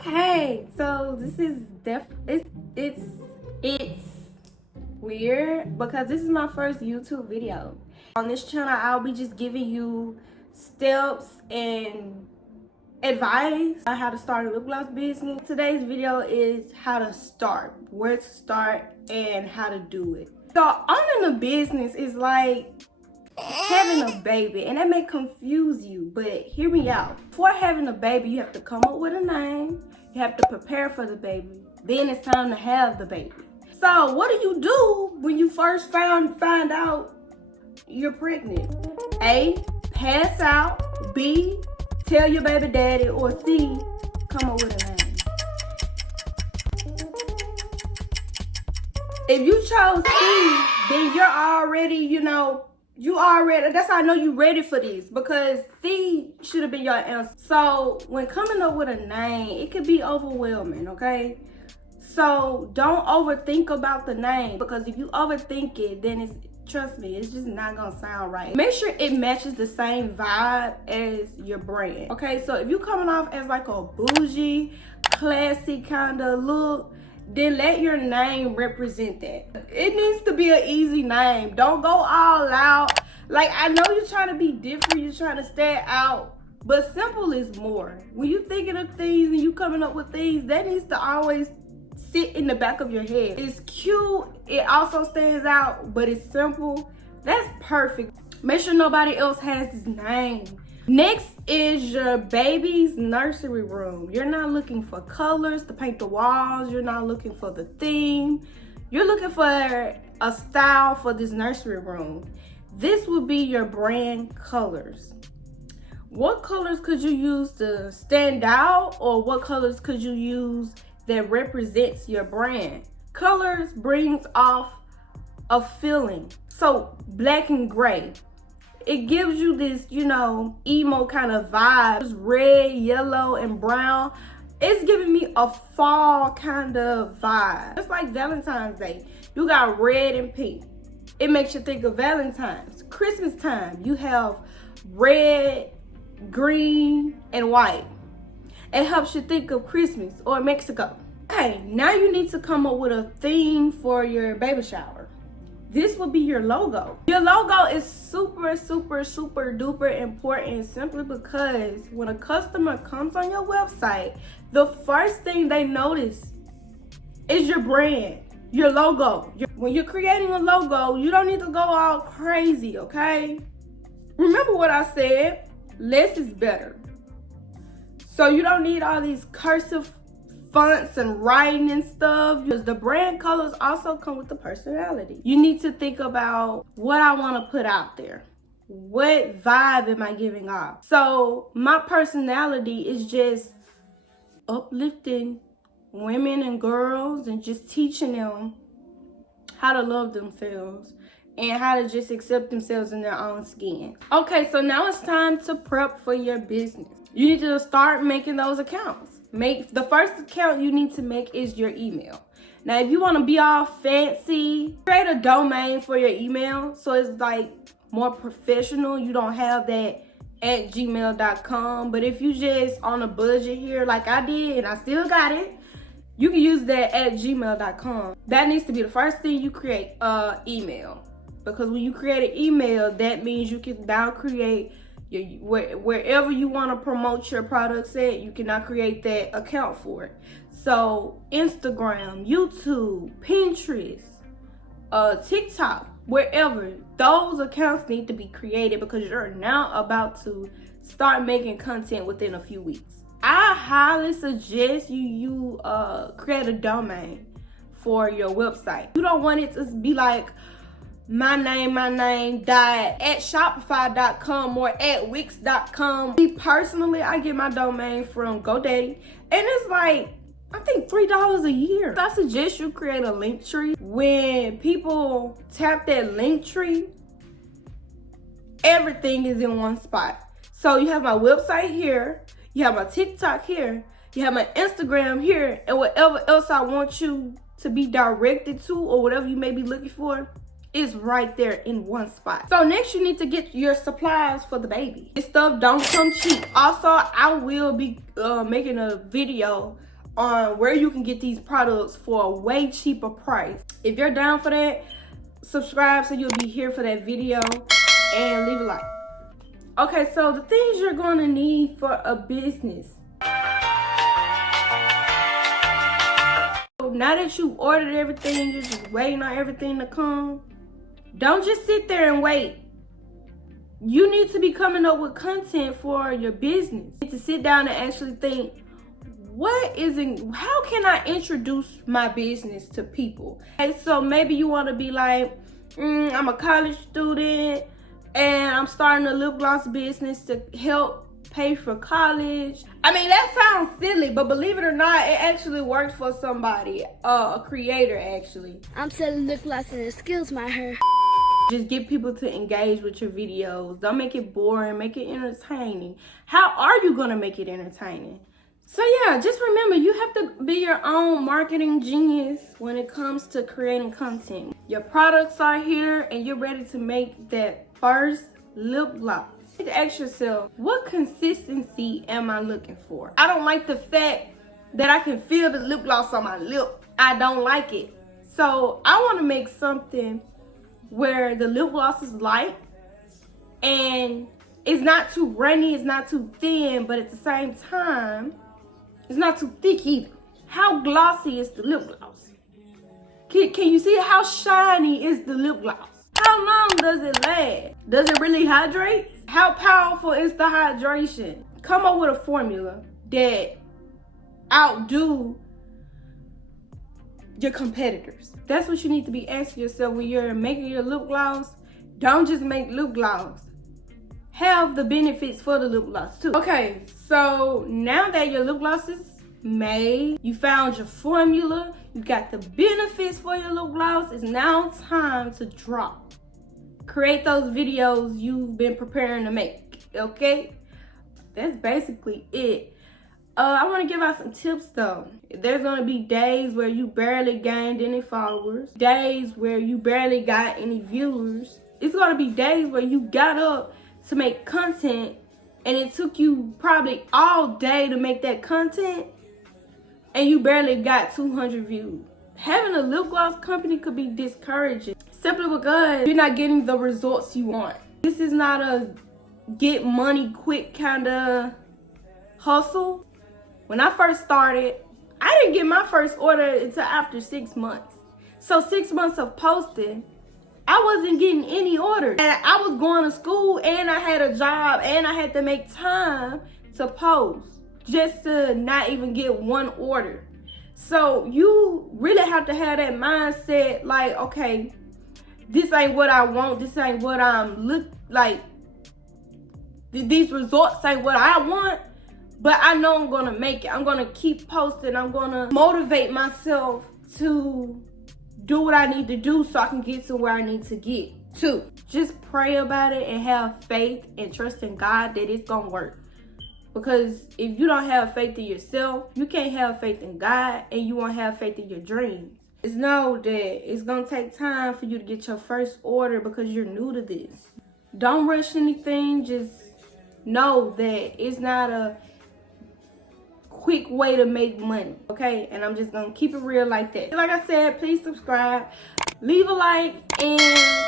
Okay, so this is it's weird because this is my first YouTube video. On this channel, I'll be just giving you steps and advice on how to start a lip gloss business. Today's video is how to start, where to start, and how to do it. So owning a business is like having a baby, and that may confuse you, but hear me out. Before having a baby, you have to come up with a name, you have to prepare for the baby, then it's time to have the baby. So what do you do when you first find out you're pregnant? A, pass out. B, tell your baby daddy. Or C, come up with a name. If you chose C, then you're already, that's how I know you're ready for this, because C should have been your answer. So when coming up with a name, it could be overwhelming, okay? So don't overthink about the name, because if you overthink it, then trust me, it's just not gonna sound right. Make sure it matches the same vibe as your brand, okay? So if you're coming off as like a bougie, classy kind of look, then let your name represent that. It needs to be an easy name. Don't go all out. Like, I know you're trying to be different, you're trying to stand out, but simple is more. When you're thinking of things and you coming up with things, that needs to always sit in the back of your head. It's cute, it also stands out, but it's simple. That's perfect. Make sure nobody else has this name. Next is your baby's nursery room. You're not looking for colors to paint the walls. You're not looking for the theme. You're looking for a style for this nursery room. This would be your brand colors. What colors could you use to stand out, or what colors could you use that represents your brand? Colors brings off a feeling. So black and gray, it gives you this, emo kind of vibe. It's red, yellow, and brown. It's giving me a fall kind of vibe. It's like Valentine's Day. You got red and pink. It makes you think of Valentine's. Christmas time, you have red, green, and white. It helps you think of Christmas or Mexico. Okay, now you need to come up with a theme for your baby shower. This will be your logo. Your logo is super, super, super duper important, simply because when a customer comes on your website, the first thing they notice is your brand, your logo. When you're creating a logo, you don't need to go all crazy, okay? Remember what I said, less is better. So you don't need all these cursive fonts and writing and stuff, because the brand colors also come with the personality. You need to think about what I want to put out there. What vibe am I giving off? So my personality is just uplifting women and girls and just teaching them how to love themselves and how to just accept themselves in their own skin. Okay, so now it's time to prep for your business. You need to start making those accounts. The first account you need to make is your email. Now, if you want to be all fancy, create a domain for your email so it's like more professional. You don't have that at gmail.com. But if you just on a budget here like I did, and I still got it, you can use that at gmail.com. That needs to be the first thing you create, email. Because when you create an email, that means you can now create wherever you want to promote your products at, you can now create that account for it. So Instagram, YouTube, Pinterest, TikTok, wherever, those accounts need to be created, because you're now about to start making content within a few weeks. I highly suggest you create a domain for your website. You don't want it to be like my name at shopify.com or at wix.com. Me personally, I get my domain from GoDaddy, and it's like, I think $3 a year. I suggest you create a link tree. When people tap that link tree, everything is in one spot. So you have my website here, you have my TikTok here, you have my Instagram here, and whatever else I want you to be directed to, or whatever you may be looking for, is right there in one spot. So next you need to get your supplies for the baby. This stuff don't come cheap. Also, I will be making a video on where you can get these products for a way cheaper price. If you're down for that, subscribe so you'll be here for that video and leave a like. Okay, so the things you're gonna need for a business. Now that you've ordered everything, you're just waiting on everything to come. Don't just sit there and wait. You need to be coming up with content for your business. You need to sit down and actually think, how can I introduce my business to people? Okay, so maybe you want to be like, I'm a college student and I'm starting a lip gloss business to help pay for college. I mean, that sounds silly, but believe it or not, it actually works for somebody, a creator actually. I'm selling lip gloss and the skills my hair. Just get people to engage with your videos. Don't make it boring, make it entertaining. How are you gonna make it entertaining? So yeah, just remember, you have to be your own marketing genius when it comes to creating content. Your products are here and you're ready to make that first lip gloss. You need to ask yourself, what consistency am I looking for? I don't like the fact that I can feel the lip gloss on my lip. I don't like it. So I want to make something where the lip gloss is light and it's not too runny, it's not too thin, but at the same time, it's not too thick either. How glossy is the lip gloss? Can you see how shiny is the lip gloss? How long does it last? Does it really hydrate? How powerful is the hydration? Come up with a formula that outdo your competitors. That's what you need to be asking yourself when you're making your lip gloss. Don't just make lip gloss. Have the benefits for the lip gloss too. Okay, so now that your lip gloss is made, you found your formula, you got the benefits for your lip gloss, it's now time to drop. Create those videos you've been preparing to make, okay? That's basically it. I want to give out some tips though. There's going to be days where you barely gained any followers, days where you barely got any viewers. It's going to be days where you got up to make content and it took you probably all day to make that content and you barely got 200 views. Having a lip gloss company could be discouraging simply because you're not getting the results you want. This is not a get money quick kind of hustle. When I first started, I didn't get my first order until after 6 months. So 6 months of posting, I wasn't getting any orders. And I was going to school and I had a job and I had to make time to post just to not even get one order. So you really have to have that mindset like, okay, this ain't what I want. This ain't what I'm look like. These results ain't what I want. But I know I'm gonna make it. I'm gonna keep posting. I'm gonna motivate myself to do what I need to do so I can get to where I need to get to. Just pray about it and have faith and trust in God that it's gonna work. Because if you don't have faith in yourself, you can't have faith in God and you won't have faith in your dreams. Just know that it's gonna take time for you to get your first order because you're new to this. Don't rush anything. Just know that it's not a quick way to make money, okay? And I'm just gonna keep it real like that. Like I said, please subscribe, leave a like, and